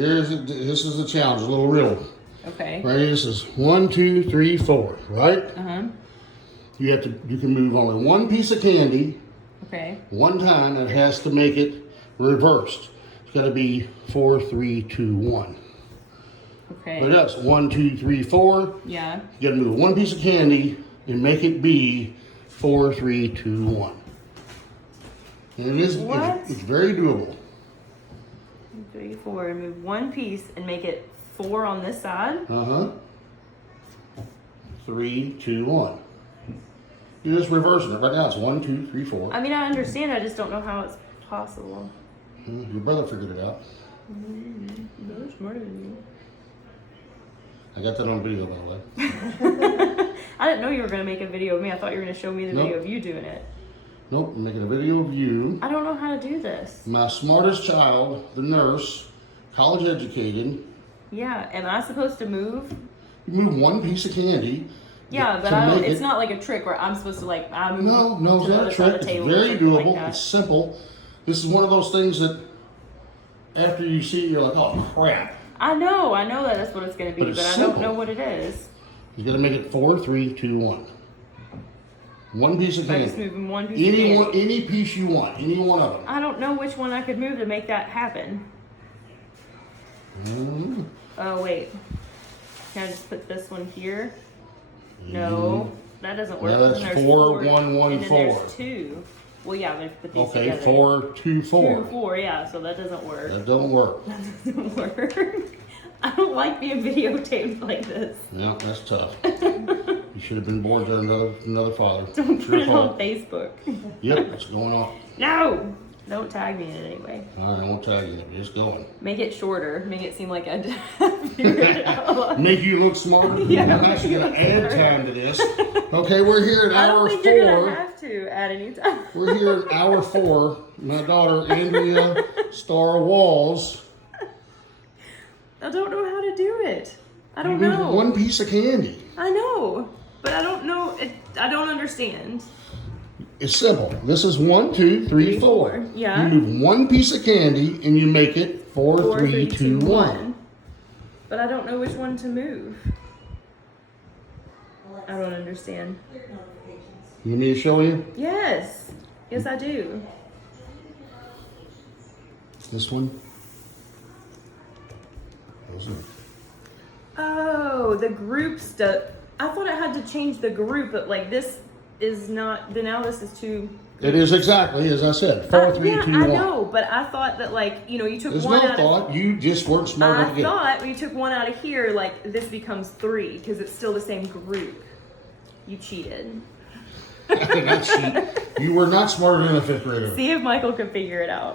This is the challenge, a little riddle. Okay. Right, this is 1, 2, 3, 4, right? Uh-huh. You can move only one piece of candy Okay. one time, and it has to make it reversed. It's got to be 4, 3, 2, 1. Okay. But that's 1, 2, 3, 4. Yeah. You got to move one piece of candy and make it be 4, 3, 2, 1. And it is. What? It's very doable. 3, 4, and move one piece and make it 4 on this side. 3, 2, 1. You're just reversing it. Right now it's 1, 2, 3, 4. I mean, I understand. I just don't know how it's possible. Your brother figured it out. They're smarter than you. I got that on video, by the way. I didn't know you were going to make a video of me. I thought you were going to show me the Nope. video of you doing it. Nope, I'm making a video of you. I don't know how to do this. My smartest child, the nurse, college educated. Yeah, am I supposed to move? You move one piece of candy. Yeah, but to I don't. make It's it- not like a trick where I'm supposed to like. I move No, to it's the not other a side of trick. the It's table or very something like doable. that. It's simple. This is one of those things that after you see it, you're like, oh crap. I know that that's what it's going to be, But but it's I don't simple. know what it is. You got to make it 4, 3, 2, 1. One piece of I candy. just moving one piece of candy. Any piece you want. Any one of them. I don't know which one I could move to make that happen. Oh wait, can I just put this one here? No, that doesn't work. Yeah, that's And there's 4, 1, 1, and then 4. There's 2. Well, yeah, but if you put these Okay, together. 4, 2, 4. 2, 4, yeah. So that doesn't work. That don't work. That doesn't work. I don't like being videotaped like this. Yeah, that's tough. You should have been born to another father. Don't It's put your it on fault. Facebook. Yep, it's going on. No, don't tag me in it anyway. All right, I won't tell you. It's going. Make it shorter. Make it seem like I figured it out. Make you look smarter. Yeah, I'm actually make going you to look add smarter. time to this. Okay, we're here at I hour don't think you're gonna 4. have to at any time. We're here at hour 4. My daughter Andrea Star Walls. I don't know how to do it. I don't moved know. one piece of candy. I know, but I don't know. I don't understand. It's simple. This is 1, 2, 3, 4. Yeah. You move one piece of candy and you make it 4, 4, 3, 2, 1. But I don't know which one to move. I don't understand. You need me to show you Yes. Yes, I do. this one? Those are- Oh, the group stuff. I thought I had to change the group, but like this is not. Then now this is too. It is exactly as I said. 4, 3, yeah, 2, I 1. know, but I thought that like you took There's one no out thought. You just weren't smart enough I to get it. thought when you took one out of here, like this becomes 3 because it's still the same group. You cheated. I did not cheat. You were not smarter than a 5th grader. See if Michael can figure it out.